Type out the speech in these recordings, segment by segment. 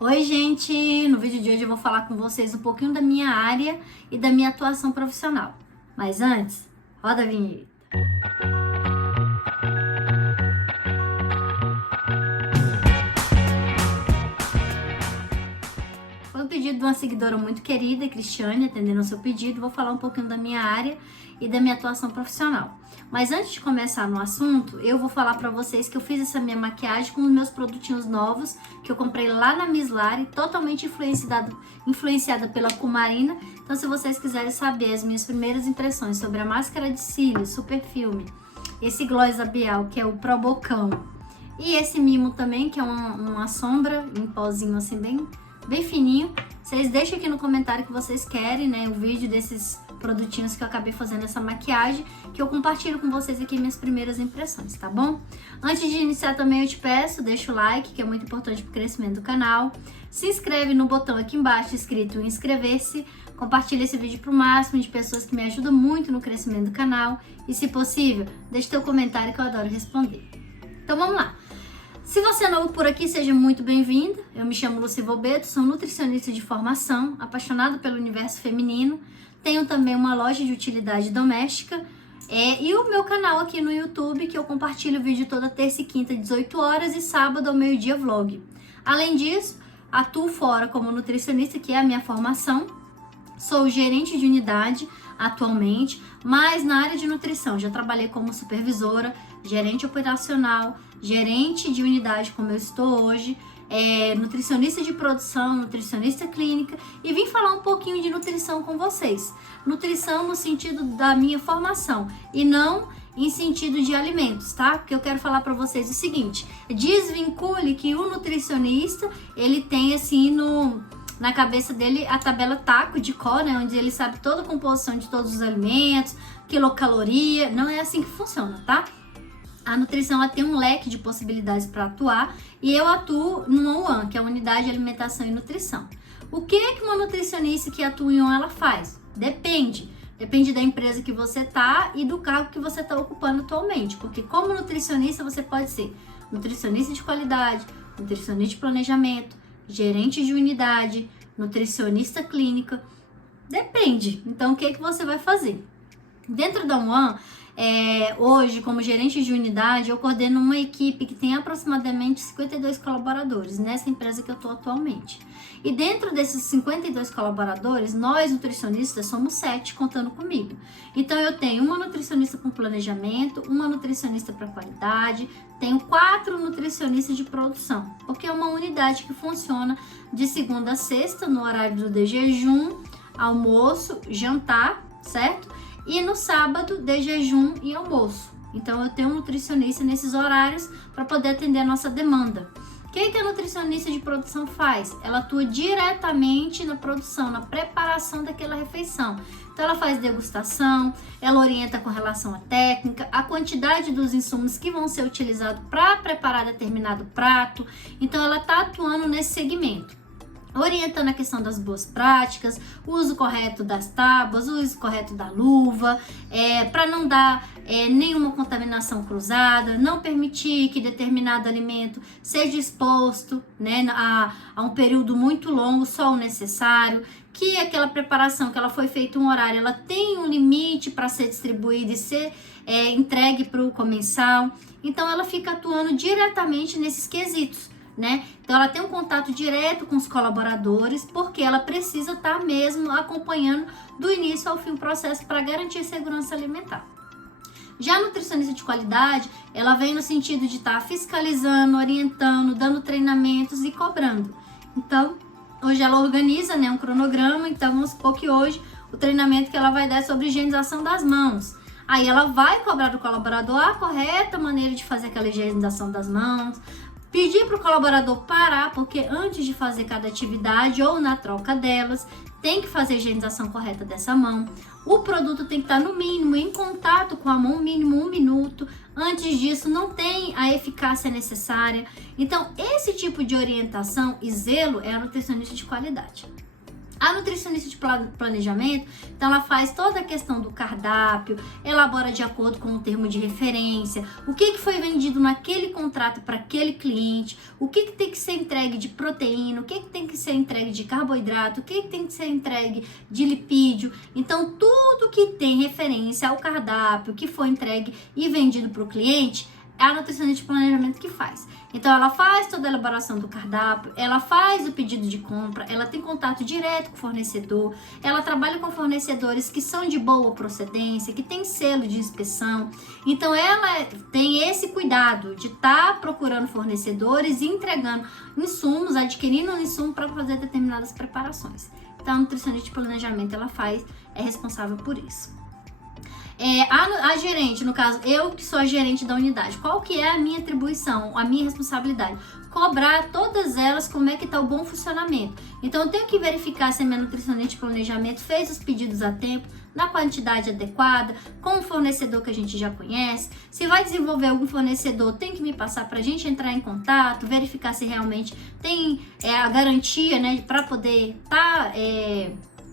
Oi, gente! No vídeo de hoje eu vou falar com vocês um pouquinho da minha área e da minha atuação profissional. Mas antes, roda a vinheta. Foi um pedido de uma seguidora muito querida, Cristiane, atendendo ao seu pedido. Vou falar um pouquinho da minha área e da minha atuação profissional. Mas antes de começar no assunto, eu vou falar pra vocês que eu fiz essa minha maquiagem com os meus produtinhos novos que eu comprei lá na Miss Lari, totalmente influenciada pela Cumarina. Então, se vocês quiserem saber as minhas primeiras impressões sobre a máscara de cílios Super Filme, esse gloss labial que é o Pro Bocão e esse mimo também, que é uma sombra em pozinho assim bem fininho, vocês deixem aqui no comentário que vocês querem, né, o vídeo desses produtinhos que eu acabei fazendo essa maquiagem, que eu compartilho com vocês aqui minhas primeiras impressões, tá bom? Antes de iniciar também eu te peço, deixa o like, que é muito importante pro crescimento do canal, se inscreve no botão aqui embaixo escrito inscrever-se, compartilha esse vídeo pro máximo de pessoas que me ajudam muito no crescimento do canal e, se possível, deixa teu comentário que eu adoro responder. Então vamos lá! Se você é novo por aqui, seja muito bem-vindo. Eu me chamo Lucy Vobeto, sou nutricionista de formação, apaixonada pelo universo feminino. Tenho também uma loja de utilidade doméstica e o meu canal aqui no YouTube, que eu compartilho vídeo toda terça e quinta, 18 horas, e sábado ao meio-dia vlog. Além disso, atuo fora como nutricionista, que é a minha formação. Sou gerente de unidade atualmente, mas na área de nutrição já trabalhei como supervisora, gerente operacional, gerente de unidade como eu estou hoje, nutricionista de produção, nutricionista clínica, e vim falar um pouquinho de nutrição com vocês. Nutrição no sentido da minha formação e não em sentido de alimentos, tá? Porque eu quero falar para vocês o seguinte: desvincule que o nutricionista, ele tem assim na cabeça dele a tabela taco de cor, né, onde ele sabe toda a composição de todos os alimentos, quilocaloria. Não é assim que funciona, tá? A nutrição, ela tem um leque de possibilidades para atuar, e eu atuo no UAN, que é a Unidade de Alimentação e Nutrição. O que é que uma nutricionista que atua em UAN ela faz? Depende da empresa que você tá e do cargo que você tá ocupando atualmente, porque como nutricionista você pode ser nutricionista de qualidade, nutricionista de planejamento, gerente de unidade, nutricionista clínica, depende. Então, o que é que você vai fazer? Dentro da UAN, hoje, como gerente de unidade, eu coordeno uma equipe que tem aproximadamente 52 colaboradores nessa empresa que eu estou atualmente. E dentro desses 52 colaboradores, nós nutricionistas somos 7, contando comigo. Então, eu tenho uma nutricionista para planejamento, uma nutricionista para qualidade, tenho 4 nutricionistas de produção, porque é uma unidade que funciona de segunda a sexta, no horário do de jejum, almoço, jantar, certo? E no sábado, de jejum e almoço. Então, eu tenho um nutricionista nesses horários para poder atender a nossa demanda. O que a nutricionista de produção faz? Ela atua diretamente na produção, na preparação daquela refeição. Então, ela faz degustação, ela orienta com relação à técnica, a quantidade dos insumos que vão ser utilizados para preparar determinado prato. Então, ela está atuando nesse segmento, orientando a questão das boas práticas, o uso correto das tábuas, o uso correto da luva, para não dar nenhuma contaminação cruzada, não permitir que determinado alimento seja exposto, né, a um período muito longo, só o necessário, que aquela preparação que ela foi feita um horário, ela tem um limite para ser distribuída e ser entregue para o comensal. Então ela fica atuando diretamente nesses quesitos, né? Então ela tem um contato direto com os colaboradores, porque ela precisa estar mesmo acompanhando do início ao fim o processo para garantir segurança alimentar. Já a nutricionista de qualidade, ela vem no sentido de estar fiscalizando, orientando, dando treinamentos e cobrando. Então, hoje ela organiza, né, um cronograma. Então vamos supor que hoje o treinamento que ela vai dar é sobre higienização das mãos. Aí ela vai cobrar do colaborador a correta maneira de fazer aquela higienização das mãos, pedir para o colaborador parar, porque antes de fazer cada atividade ou na troca delas, tem que fazer a higienização correta dessa mão. O produto tem que estar no mínimo em contato com a mão, mínimo 1 minuto. Antes disso, não tem a eficácia necessária. Então, esse tipo de orientação e zelo é a nutricionista de qualidade. A nutricionista de planejamento, então ela faz toda a questão do cardápio, elabora de acordo com o termo de referência, o que foi vendido naquele contrato para aquele cliente, o que tem que ser entregue de proteína, o que tem que ser entregue de carboidrato, o que tem que ser entregue de lipídio. Então, tudo que tem referência ao cardápio, que foi entregue e vendido para o cliente, é a nutricionista de planejamento que faz. Então, ela faz toda a elaboração do cardápio, ela faz o pedido de compra, ela tem contato direto com o fornecedor, ela trabalha com fornecedores que são de boa procedência, que tem selo de inspeção. Então, ela tem esse cuidado de estar procurando fornecedores e entregando insumos, adquirindo um insumo para fazer determinadas preparações. Então, a nutricionista de planejamento, ela é responsável por isso. A gerente, no caso, eu que sou a gerente da unidade, qual que é a minha atribuição, a minha responsabilidade? Cobrar todas elas como é que está o bom funcionamento. Então, eu tenho que verificar se a minha nutricionista de planejamento fez os pedidos a tempo, na quantidade adequada, com um fornecedor que a gente já conhece. Se vai desenvolver algum fornecedor, tem que me passar para a gente entrar em contato, verificar se realmente tem a garantia, né, para poder estar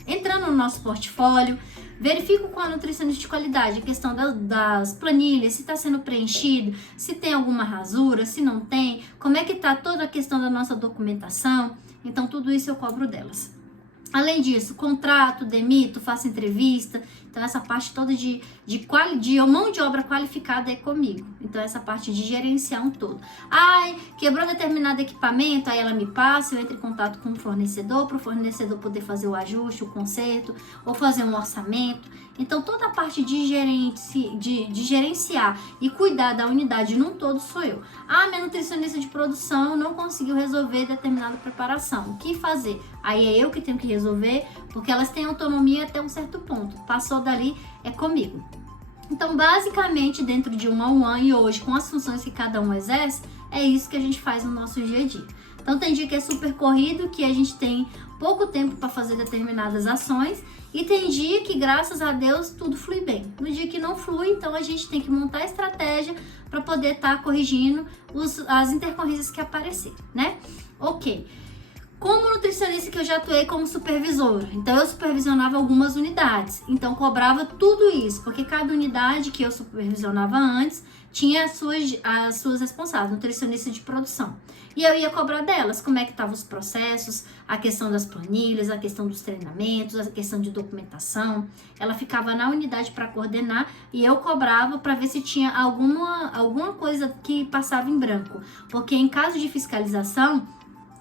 entrando no nosso portfólio. Verifico com a nutricionista de qualidade a questão das planilhas, se está sendo preenchido, se tem alguma rasura, se não tem, como é que está toda a questão da nossa documentação. Então, tudo isso eu cobro delas. Além disso, contrato, demito, faço entrevista. Então, essa parte toda de mão de obra qualificada é comigo. Então, essa parte de gerenciar um todo. Quebrou determinado equipamento, aí ela me passa, eu entro em contato com o fornecedor, para o fornecedor poder fazer o ajuste, o conserto, ou fazer um orçamento. Então, toda a parte de gerenciar e cuidar da unidade num todo sou eu. Minha nutricionista de produção não conseguiu resolver determinada preparação. O que fazer? Aí é eu que tenho que resolver, porque elas têm autonomia até um certo ponto. Passou dali, é comigo. Então, basicamente, dentro de um one-on-one e hoje, com as funções que cada um exerce, é isso que a gente faz no nosso dia a dia. Então, tem dia que é super corrido, que a gente tem pouco tempo para fazer determinadas ações, e tem dia que, graças a Deus, tudo flui bem. No dia que não flui, então a gente tem que montar a estratégia para poder estar corrigindo as intercorrências que aparecerem, né? Ok. Como nutricionista que eu já atuei como supervisora, então eu supervisionava algumas unidades, então cobrava tudo isso, porque cada unidade que eu supervisionava antes tinha as suas responsáveis, nutricionista de produção. E eu ia cobrar delas como é que estavam os processos, a questão das planilhas, a questão dos treinamentos, a questão de documentação. Ela ficava na unidade para coordenar e eu cobrava para ver se tinha alguma coisa que passava em branco, porque em caso de fiscalização,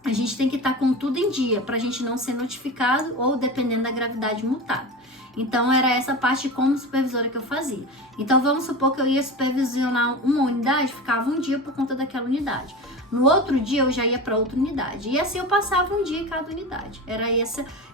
a gente tem que estar com tudo em dia para a gente não ser notificado ou, dependendo da gravidade, multado. Então, era essa parte como supervisora que eu fazia. Então, vamos supor que eu ia supervisionar uma unidade, ficava um dia por conta daquela unidade. No outro dia, eu já ia para outra unidade. E assim, eu passava um dia em cada unidade. Era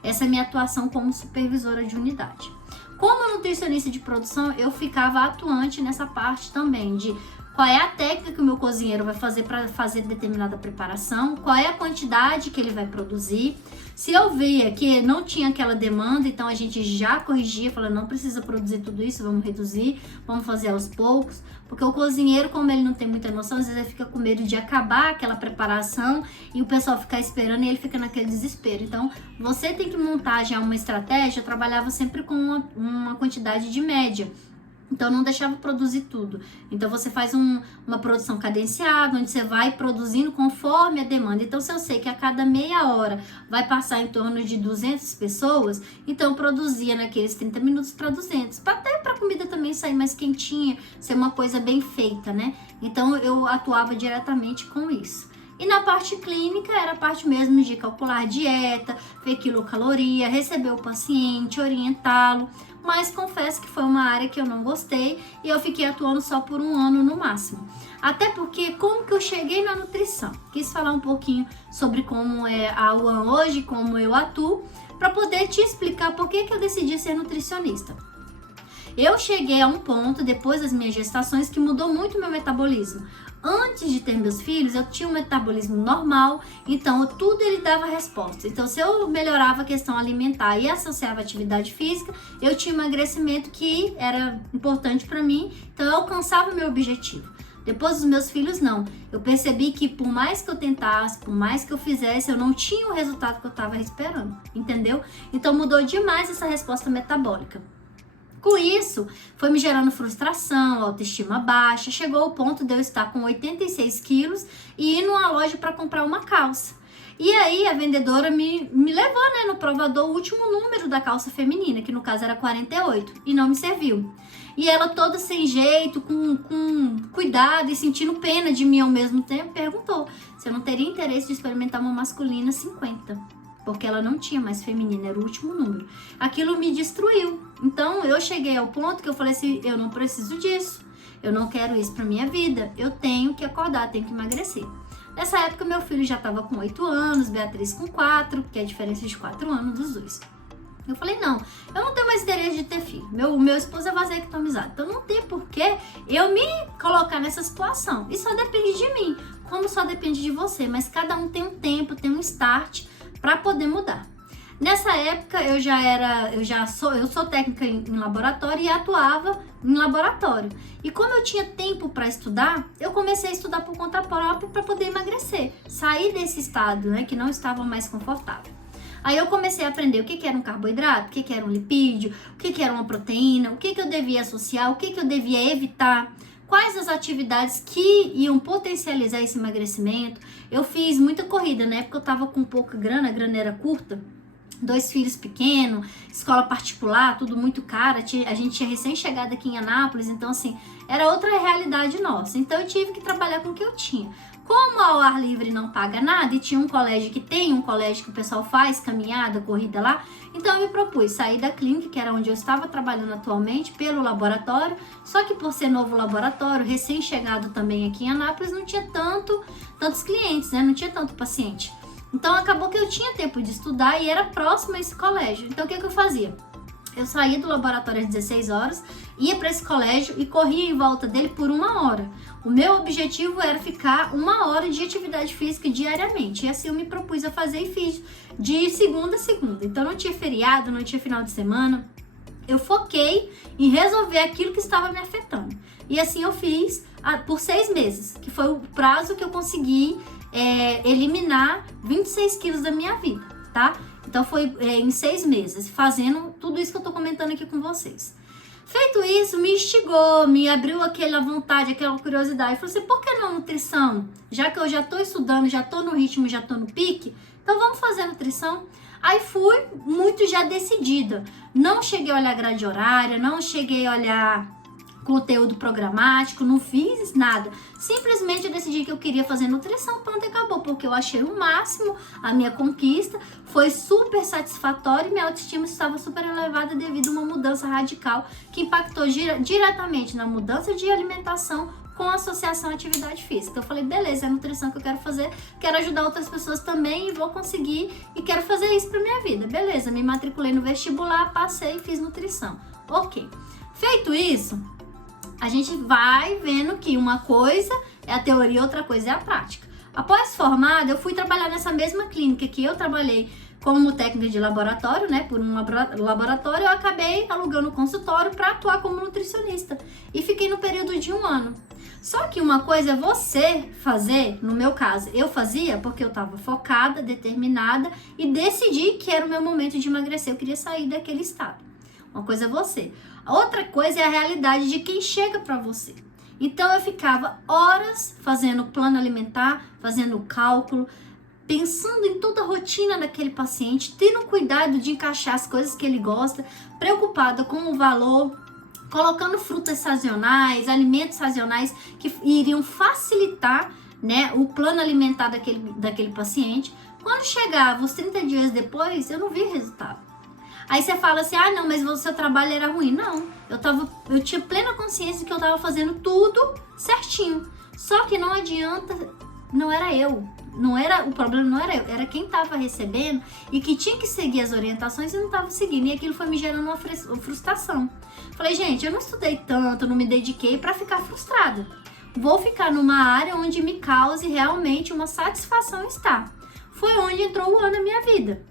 essa minha atuação como supervisora de unidade. Como nutricionista de produção, eu ficava atuante nessa parte também de qual é a técnica que o meu cozinheiro vai fazer para fazer determinada preparação, qual é a quantidade que ele vai produzir. Se eu via que não tinha aquela demanda, então a gente já corrigia, falando, não precisa produzir tudo isso, vamos reduzir, vamos fazer aos poucos. Porque o cozinheiro, como ele não tem muita noção, às vezes ele fica com medo de acabar aquela preparação e o pessoal ficar esperando e ele fica naquele desespero. Então, você tem que montar já uma estratégia. Eu trabalhava sempre com uma quantidade de média. Então, não deixava produzir tudo. Então, você faz uma produção cadenciada, onde você vai produzindo conforme a demanda. Então, se eu sei que a cada meia hora vai passar em torno de 200 pessoas, então eu produzia naqueles 30 minutos para 200. Até para a comida também sair mais quentinha, ser uma coisa bem feita, né? Então, eu atuava diretamente com isso. E na parte clínica, era a parte mesmo de calcular dieta, ver quilocaloria, receber o paciente, orientá-lo. Mas confesso que foi uma área que eu não gostei e eu fiquei atuando só por 1 ano no máximo. Até porque, como que eu cheguei na nutrição? Quis falar um pouquinho sobre como é a UAN hoje, como eu atuo, para poder te explicar por que eu decidi ser nutricionista. Eu cheguei a um ponto, depois das minhas gestações, que mudou muito o meu metabolismo. Antes de ter meus filhos, eu tinha um metabolismo normal, então tudo ele dava resposta. Então, se eu melhorava a questão alimentar e associava a atividade física, eu tinha um emagrecimento que era importante para mim, então eu alcançava o meu objetivo. Depois dos meus filhos, não. Eu percebi que por mais que eu tentasse, por mais que eu fizesse, eu não tinha o resultado que eu estava esperando, entendeu? Então mudou demais essa resposta metabólica. Com isso, foi me gerando frustração, autoestima baixa, chegou ao ponto de eu estar com 86 quilos e ir numa loja para comprar uma calça. E aí a vendedora me levou, né, no provador o último número da calça feminina, que no caso era 48, e não me serviu. E ela toda sem jeito, com cuidado e sentindo pena de mim ao mesmo tempo, perguntou se eu não teria interesse de experimentar uma masculina 50. Porque ela não tinha mais feminina, era o último número. Aquilo me destruiu. Então eu cheguei ao ponto que eu falei assim, eu não preciso disso. Eu não quero isso pra minha vida. Eu tenho que acordar, tenho que emagrecer. Nessa época meu filho já estava com 8 anos, Beatriz com 4, que é a diferença de 4 anos dos dois. Eu falei, não, eu não tenho mais interesse de ter filho. Meu esposo é vasectomizado. Então não tem porquê eu me colocar nessa situação. E só depende de mim, como só depende de você. Mas cada um tem um tempo, tem um start para poder mudar. Nessa época eu sou técnica em laboratório e atuava em laboratório. E como eu tinha tempo para estudar, eu comecei a estudar por conta própria para poder emagrecer, sair desse estado, né, que não estava mais confortável. Aí eu comecei a aprender o que era um carboidrato, o que era um lipídio, o que era uma proteína, o que eu devia associar, o que eu devia evitar, quais as atividades que iam potencializar esse emagrecimento. Eu fiz muita corrida, né? Porque eu tava com pouca grana, a grana era curta, 2 filhos pequenos, escola particular, tudo muito caro. A gente tinha recém-chegado aqui em Anápolis, então assim, era outra realidade nossa. Então eu tive que trabalhar com o que eu tinha. Como ao ar livre não paga nada, e tinha um colégio que o pessoal faz caminhada, corrida lá, então eu me propus sair da clínica, que era onde eu estava trabalhando atualmente, pelo laboratório, só que por ser novo laboratório, recém-chegado também aqui em Anápolis, não tinha tantos clientes, né? Não tinha tanto paciente. Então acabou que eu tinha tempo de estudar e era próximo a esse colégio. Então o que eu fazia? Eu saía do laboratório às 16 horas, ia para esse colégio e corria em volta dele por 1 hora. O meu objetivo era ficar 1 hora de atividade física diariamente. E assim eu me propus a fazer e fiz de segunda a segunda. Então não tinha feriado, não tinha final de semana. Eu foquei em resolver aquilo que estava me afetando. E assim eu fiz por 6 meses, que foi o prazo que eu consegui eliminar 26 quilos da minha vida, tá? Então foi em 6 meses, fazendo tudo isso que eu tô comentando aqui com vocês. Feito isso, me instigou, me abriu aquela vontade, aquela curiosidade. Eu falei assim, por que não nutrição? Já que eu já tô estudando, já tô no ritmo, já tô no pique, então vamos fazer nutrição. Aí fui muito já decidida. Não cheguei a olhar grade horária, não cheguei a olhar conteúdo programático, não fiz nada. Simplesmente eu decidi que eu queria fazer nutrição, pronto, acabou, porque eu achei o máximo a minha conquista, foi super satisfatório e minha autoestima estava super elevada devido a uma mudança radical que impactou diretamente na mudança de alimentação com associação à atividade física. Eu falei, beleza, é a nutrição que eu quero fazer, quero ajudar outras pessoas também e vou conseguir e quero fazer isso pra minha vida. Beleza, me matriculei no vestibular, passei e fiz nutrição. Ok. Feito isso, a gente vai vendo que uma coisa é a teoria, outra coisa é a prática. Após formada, eu fui trabalhar nessa mesma clínica que eu trabalhei como técnica de laboratório, né? Por um laboratório, eu acabei alugando um consultório para atuar como nutricionista. E fiquei no período de 1 ano. Só que uma coisa é você fazer, no meu caso, eu fazia porque eu estava focada, determinada e decidi que era o meu momento de emagrecer, eu queria sair daquele estado. Uma coisa é você. A outra coisa é a realidade de quem chega para você. Então eu ficava horas fazendo plano alimentar, fazendo cálculo, pensando em toda a rotina daquele paciente, tendo cuidado de encaixar as coisas que ele gosta, preocupada com o valor, colocando frutas sazonais, alimentos sazonais que iriam facilitar, né, o plano alimentar daquele paciente. Quando chegava os 30 dias depois, eu não vi resultado. Aí você fala assim, não, mas o seu trabalho era ruim. Não, eu tinha plena consciência que eu estava fazendo tudo certinho. Só que não adianta, não era eu. O problema não era eu, era quem estava recebendo e que tinha que seguir as orientações e não estava seguindo. E aquilo foi me gerando uma frustração. Falei, gente, eu não estudei tanto, não me dediquei para ficar frustrada. Vou ficar numa área onde me cause realmente uma satisfação estar. Foi onde entrou o ano na minha vida,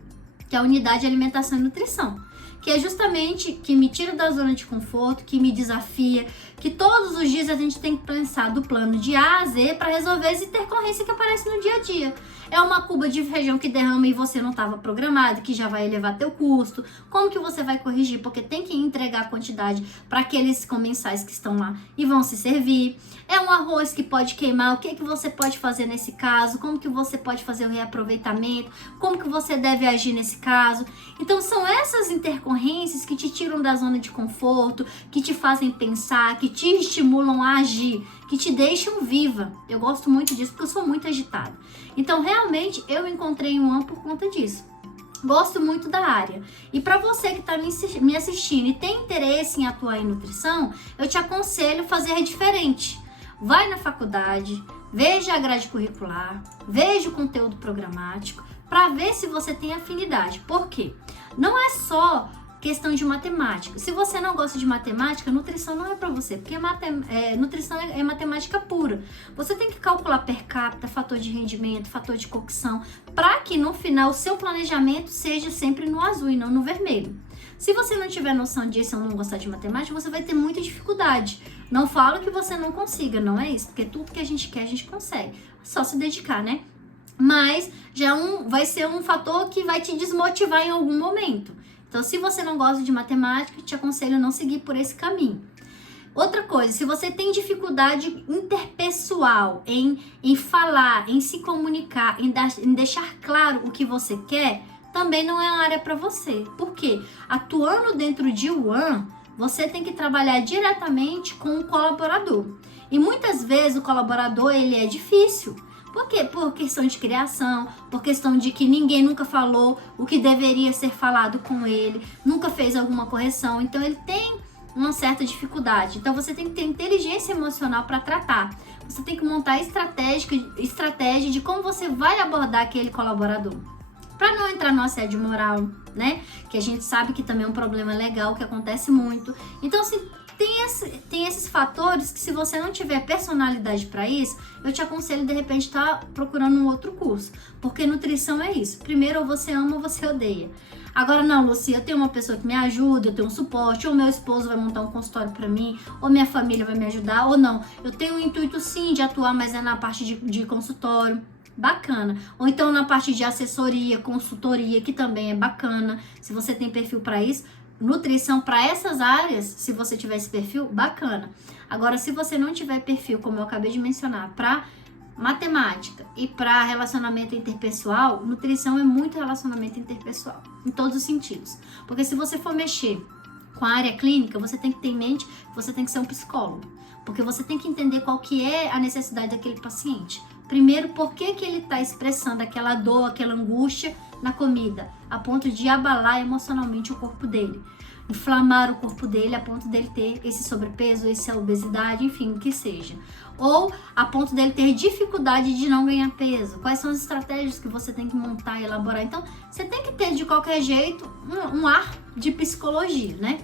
que é a unidade de alimentação e nutrição, que é justamente que me tira da zona de conforto, que me desafia, que todos os dias a gente tem que pensar do plano de A a Z para resolver as intercorrências que aparecem no dia a dia. É uma cuba de feijão que derrama e você não estava programado, que já vai elevar teu custo. Como que você vai corrigir? Porque tem que entregar a quantidade para aqueles comensais que estão lá e vão se servir. É um arroz que pode queimar, o que você pode fazer nesse caso? Como que você pode fazer o reaproveitamento? Como que você deve agir nesse caso? Então são essas intercorrências que te tiram da zona de conforto, que te fazem pensar, que te estimulam a agir, que te deixam viva. Eu gosto muito disso porque eu sou muito agitada. Então realmente eu encontrei um por conta disso. Gosto muito da área. E para você que está me assistindo e tem interesse em atuar em nutrição, eu te aconselho a fazer diferente. Vai na faculdade, veja a grade curricular, veja o conteúdo programático, para ver se você tem afinidade. Por quê? Não é só questão de matemática. Se você não gosta de matemática, nutrição não é para você, porque nutrição é matemática pura. Você tem que calcular per capita, fator de rendimento, fator de cocção, para que no final o seu planejamento seja sempre no azul e não no vermelho. Se você não tiver noção disso ou não gostar de matemática, você vai ter muita dificuldade. Não falo que você não consiga, não é isso, porque tudo que a gente quer, a gente consegue. É só se dedicar, né? Mas já vai ser um fator que vai te desmotivar em algum momento. Então, se você não gosta de matemática, te aconselho a não seguir por esse caminho. Outra coisa, se você tem dificuldade interpessoal em falar, em se comunicar, em deixar claro o que você quer, também não é uma área para você. Por quê? Atuando dentro de One, você tem que trabalhar diretamente com o colaborador. E muitas vezes o colaborador, ele é difícil. Por quê? Por questão de criação, por questão de que ninguém nunca falou o que deveria ser falado com ele, nunca fez alguma correção, então ele tem uma certa dificuldade. Então você tem que ter inteligência emocional para tratar. Você tem que montar estratégia de como você vai abordar aquele colaborador. Para não entrar no assédio moral, né? Que a gente sabe que também é um problema legal, que acontece muito. Então, se tem esses fatores que, se você não tiver personalidade para isso, eu te aconselho de repente estar procurando um outro curso, porque nutrição é isso. Primeiro, ou você ama ou você odeia. Agora não, Lucia, eu tenho uma pessoa que me ajuda, eu tenho um suporte, ou meu esposo vai montar um consultório para mim, ou minha família vai me ajudar, ou não. Eu tenho o intuito sim de atuar, mas é na parte de consultório. Bacana. Ou então na parte de assessoria, consultoria, que também é bacana. Se você tem perfil para isso, nutrição para essas áreas, se você tiver esse perfil, bacana. Agora, se você não tiver perfil, como eu acabei de mencionar, para matemática e para relacionamento interpessoal, nutrição é muito relacionamento interpessoal, em todos os sentidos. Porque se você for mexer com a área clínica, você tem que ter em mente que você tem que ser um psicólogo. Porque você tem que entender qual que é a necessidade daquele paciente. Primeiro, por que ele está expressando aquela dor, aquela angústia na comida, a ponto de abalar emocionalmente o corpo dele, inflamar o corpo dele a ponto dele ter esse sobrepeso, essa obesidade, enfim, o que seja. Ou a ponto dele ter dificuldade de não ganhar peso. Quais são as estratégias que você tem que montar e elaborar? Então, você tem que ter, de qualquer jeito, um ar de psicologia, né?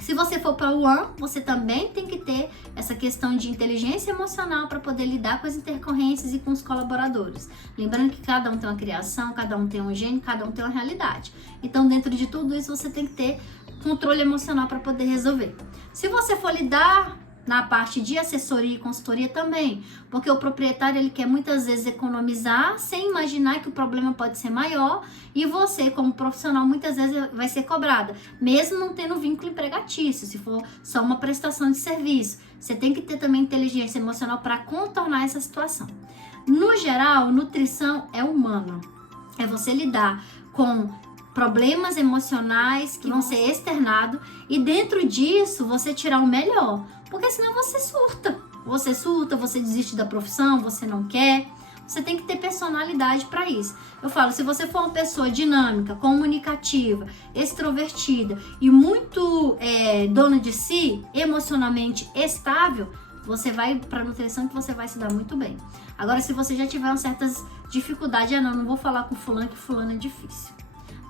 Se você for para o One, você também tem que ter essa questão de inteligência emocional para poder lidar com as intercorrências e com os colaboradores. Lembrando que cada um tem uma criação, cada um tem um gênio, cada um tem uma realidade. Então, dentro de tudo isso, você tem que ter controle emocional para poder resolver. Se você for lidar na parte de assessoria e consultoria também, porque o proprietário ele quer muitas vezes economizar sem imaginar que o problema pode ser maior, e você como profissional muitas vezes vai ser cobrada, mesmo não tendo vínculo empregatício, se for só uma prestação de serviço. Você tem que ter também inteligência emocional para contornar essa situação. No geral, nutrição é humano, é você lidar com problemas emocionais que vão ser externados e dentro disso você tirar o melhor, porque senão você surta, você desiste da profissão, você não quer. Você tem que ter personalidade para isso. Eu falo, se você for uma pessoa dinâmica, comunicativa, extrovertida e muito dona de si, emocionalmente estável, você vai para nutrição que você vai se dar muito bem. Agora, se você já tiver certas dificuldades, não vou falar com fulano que fulano é difícil.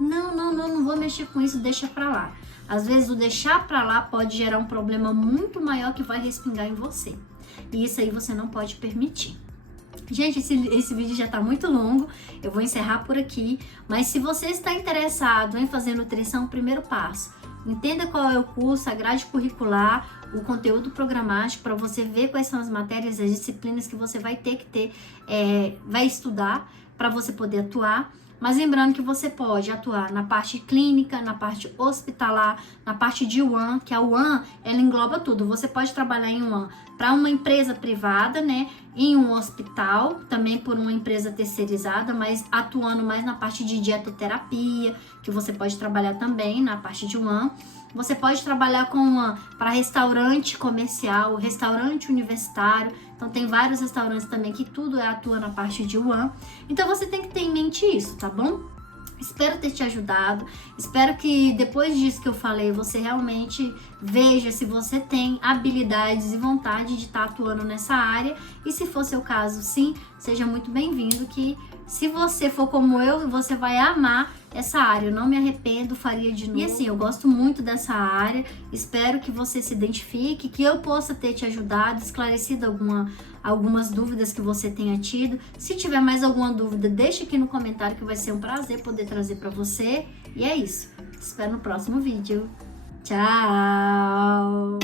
Não vou mexer com isso, deixa pra lá. Às vezes o deixar pra lá pode gerar um problema muito maior que vai respingar em você. E isso aí você não pode permitir. Gente, esse vídeo já tá muito longo, eu vou encerrar por aqui, mas se você está interessado em fazer nutrição, primeiro passo, entenda qual é o curso, a grade curricular, o conteúdo programático, para você ver quais são as matérias, as disciplinas que você vai ter que ter, vai estudar para você poder atuar. Mas lembrando que você pode atuar na parte clínica, na parte hospitalar, na parte de UAN, que a UAN, ela engloba tudo. Você pode trabalhar em UAN para uma empresa privada, né? Em um hospital, também por uma empresa terceirizada, mas atuando mais na parte de dietoterapia, que você pode trabalhar também na parte de UAN. Você pode trabalhar com UAN para restaurante comercial, restaurante universitário. Então tem vários restaurantes também que tudo atua na parte de UAN. Então você tem que ter em mente isso, tá bom? Espero ter te ajudado. Espero que depois disso que eu falei, você realmente veja se você tem habilidades e vontade de estar atuando nessa área. E se for seu caso, sim, seja muito bem-vindo, que se você for como eu, você vai amar essa área. Eu não me arrependo, faria de novo. E assim, eu gosto muito dessa área. Espero que você se identifique, que eu possa ter te ajudado, esclarecido algumas dúvidas que você tenha tido. Se tiver mais alguma dúvida, deixa aqui no comentário que vai ser um prazer poder trazer para você. E é isso. Te espero no próximo vídeo. Tchau!